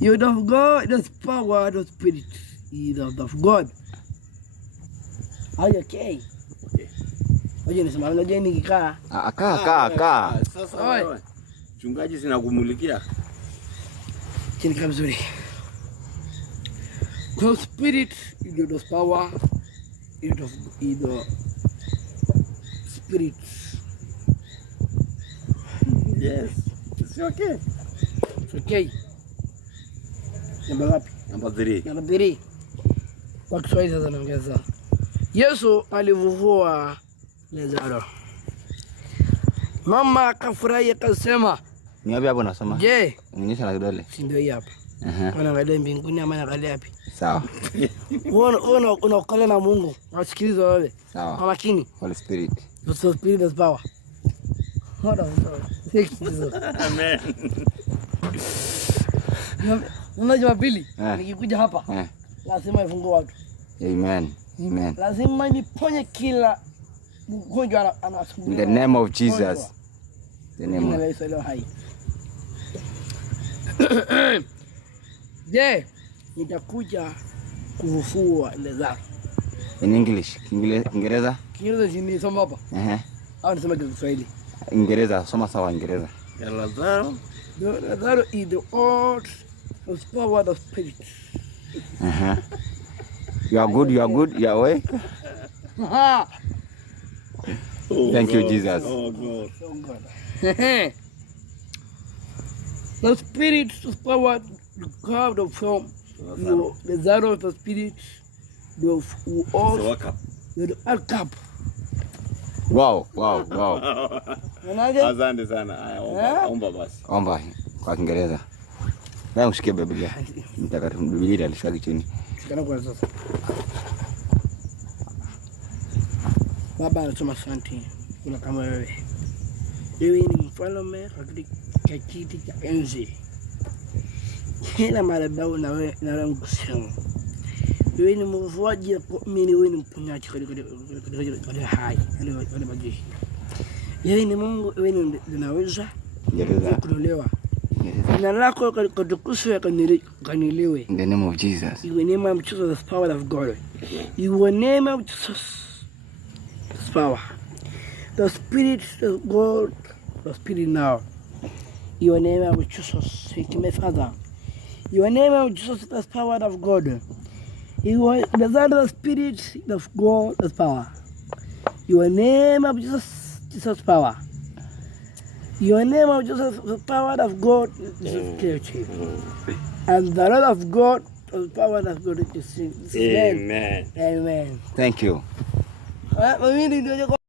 You're of God, there's power, the spirit is of God. Are you okay? Okay. Waje nisema unajua nikikaa. Kaa. Sasa wewe. Mchungaji sinakumulikia. Chini kama mzuri. The spirit is the power, is the spirit. Yes. It's okay. It's okay. Namba ngapi? Namba 3. Namba 3. Kwa Kiswahili sasa naongeza. Yesu alivuvua Lazaro. Mama akafurahi akasema, ni wapi hapo nasoma? Je, nionyesha na kidole. Si ndio hii hapa. Unaangalia mbinguni ama unaangalia wapi? Sawa. Unaokala na Mungu. Unasikiliza wewe. Sawa. Kwa makini. Holy Spirit. The Spirit is power. Hold on. Amen. Unajua Jumapili nikikuja hapa lazima nifungue watu. Amen. Amen. Lazima niponye kila mgonjwa anasumbua. In the name of Jesus. The name of Jesus. Hai. Je, nitakuja kufufua Lazaro. In English, Kiingereza? Kiingereza ni soma hapa. Au nisema Kiswahili? Kiingereza, soma sawa Kiingereza. Lazaro. Lazaro is the old of power of the spirit. You are good, you are away. Thank you, Jesus. Oh God. Oh God. The spirit of power, the God of form, Lazaro, the spirit, the cup. Wow. Asante sana. Omba basi. Omba kwa Kiingereza. Wewe usikie Biblia. Mtakatifu Biblia alishwagi chini. Sikana kwa sasa. Baba anasema asante. Kuna kama wewe. Wewe ni mfalme katika kiti cha enzi. Kila madhabahu na wewe mkusema. Wewe ni mvuaji, mimi wewe ni mponyaji katika hai. Wale majeshi. Wewe ni Mungu, wewe ni unaweza kutolewa. Jina lako katukuzwe kaniliwe. In the name of Jesus. In the name of Jesus, the power of God. In the name of Jesus, the power. The Spirit of God, the Spirit now. In the name of Jesus, thank you, my Father. In the name of Jesus, the power of God. In the Spirit of God, the power. In the name of Jesus, Jesus' power. Your name of Jesus, the power of God is security. And the Lord of God, the power of God is Amen. Amen. Thank you.